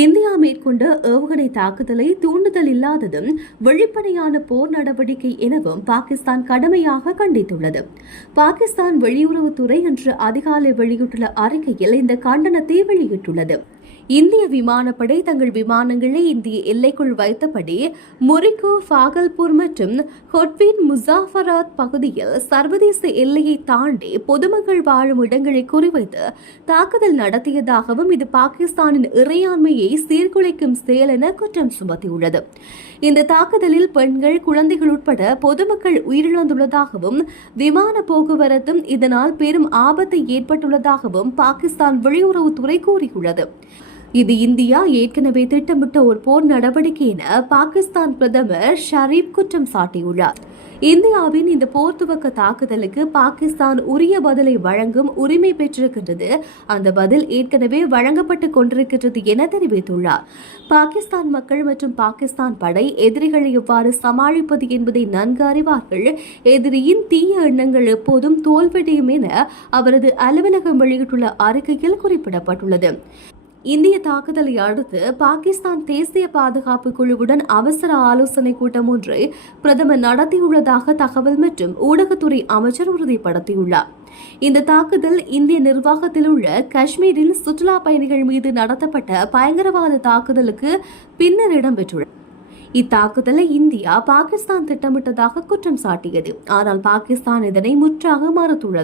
India மேற்கொண்ட ஏவுகணை தாக்குதலை தூண்டுதல் இல்லாததும் வெளிப்படையான போர் நடவடிக்கை எனவும் பாகிஸ்தான் கடுமையாக கண்டித்துள்ளது. பாகிஸ்தான் வெளியுறவுத்துறை இன்று அதிகாலை வெளியிட்டுள்ள அறிக்கையில் இந்த கண்டனத்தை வெளியிட்டுள்ளது. இந்திய விமானப்படை தங்கள் விமானங்களை இந்திய எல்லைக்குள் வைத்தபடி முரிகோ, பாகல்பூர் மற்றும் ஹொட்வின் முசாஃபராத் பகுதியில் சர்வதேச எல்லையை தாண்டி பொதுமக்கள் வாழும் இடங்களை குறிவைத்து தாக்குதல் நடத்தியதாகவும் இது பாகிஸ்தானின் இறையாண்மையை சீர்குலைக்கும் செயல் என குற்றம் சுமத்தியுள்ளது. இந்த தாக்குதலில் பெண்கள், குழந்தைகள் உட்பட பொதுமக்கள் உயிரிழந்துள்ளதாகவும் விமான போக்குவரத்தும் இதனால் பெரும் ஆபத்து ஏற்பட்டுள்ளதாகவும் பாகிஸ்தான் வெளியுறவுத்துறை கூறியுள்ளது. இது இந்தியா ஏற்கனவே திட்டமிட்ட ஒரு போர் நடவடிக்கை என பாகிஸ்தான் பிரதமர் ஷரீப் குற்றம் சாட்டியுள்ளார். இந்தியாவின் இந்த போர் துவக்க தாக்குதலுக்கு பாகிஸ்தான் உரிய பதிலை வழங்கும் உரிமை பெற்றிருக்கின்றது. அந்த பதில் ஏற்கனவே வழங்கப்பட்டுக் கொண்டிருக்கின்றது என தெரிவித்துள்ளார். பாகிஸ்தான் மக்கள் மற்றும் பாகிஸ்தான் படை எதிரிகளை எவ்வாறு சமாளிப்பது என்பதை நன்கு அறிவார்கள். எதிரியின் தீய எண்ணங்கள் எப்போதும் தோல்வியடையும் என அவரது அலுவலகம் வெளியிட்டுள்ள அறிக்கையில் குறிப்பிடப்பட்டுள்ளது. இந்திய தாக்குதலை அடுத்து பாகிஸ்தான் தேசிய பாதுகாப்பு குழுவுடன் அவசர ஆலோசனை கூட்டம் ஒன்றை பிரதமர் நடத்தியுள்ளதாக தகவல் மற்றும் ஊடகத்துறை அமைச்சர் உறுதிப்படுத்தியுள்ளார். இந்த தாக்குதல் இந்திய நிர்வாகத்தில் உள்ள காஷ்மீரில் சுற்றுலா பயணிகள் மீது நடத்தப்பட்ட பயங்கரவாத தாக்குதலுக்கு பின்னர் இடம்பெற்றுள்ளது. இத்தாக்குதலை இந்தியா பாகிஸ்தான் திட்டமிட்டதாக குற்றம் சாட்டியது. ஆனால் பாகிஸ்தான் இதனை முற்றாக மறுத்துள்ளது.